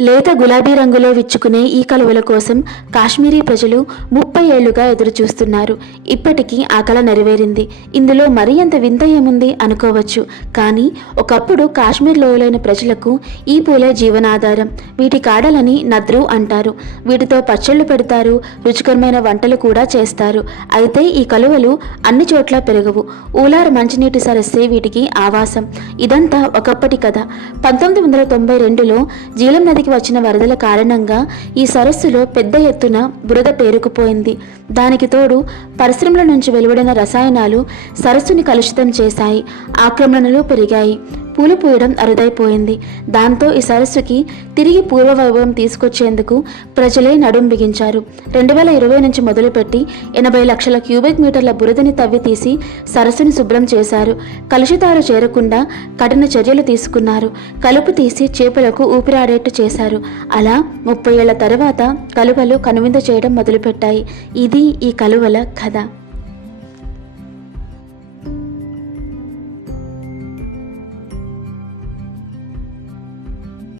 లేత గులాబీ రంగులో విచ్చుకునే ఈ కలువల కోసం కాశ్మీరీ ప్రజలు ముప్పై ఏళ్ళుగా ఎదురు చూస్తున్నారు ఇప్పటికీ ఆ కళ నెరవేరింది. ఇందులో మరీ అంత వింత ఏముంది అనుకోవచ్చు. కానీ ఒకప్పుడు కాశ్మీర్ లోయలైన ప్రజలకు ఈ పూలే జీవనాధారం. వీటి కాడలని నద్రు అంటారు. వీటితో పచ్చళ్ళు పెడతారు. రుచికరమైన వంటలు కూడా చేస్తారు. అయితే ఈ కలువలు అన్ని చోట్ల పెరగవు. ఊలార్ మంచినీటి సరస్సే వీటికి ఆవాసం. ఇదంతా ఒకప్పటి కథ. పంతొమ్మిది వందల తొంభై రెండులో జీలం నది నదికి వచ్చిన వరదల కారణంగా ఈ సరస్సులో పెద్ద ఎత్తున బురద పేరుకుపోయింది. దానికి తోడు పరిశ్రమల నుంచి వెలువడిన రసాయనాలు సరస్సుని కలుషితం చేశాయి. ఆక్రమణలు పెరిగాయి. పూలు పూయడం అరుదైపోయింది. దాంతో ఈ సరస్సుకి తిరిగి పూర్వవైభవం తీసుకొచ్చేందుకు ప్రజలే నడుం బిగించారు. రెండు వేల ఇరవై నుంచి మొదలుపెట్టి ఎనభై లక్షల క్యూబిక్ మీటర్ల బురదని తవ్వి తీసి సరస్సును శుభ్రం చేశారు. కలుషితాలు చేరకుండా కఠిన చర్యలు తీసుకున్నారు. కలుపు తీసి చేపలకు ఊపిరాడేట్టు చేశారు. అలా ముప్పై ఏళ్ళ తర్వాత కలువలు కనువిందు చేయడం మొదలుపెట్టాయి. ఇది ఈ కలువల కథ.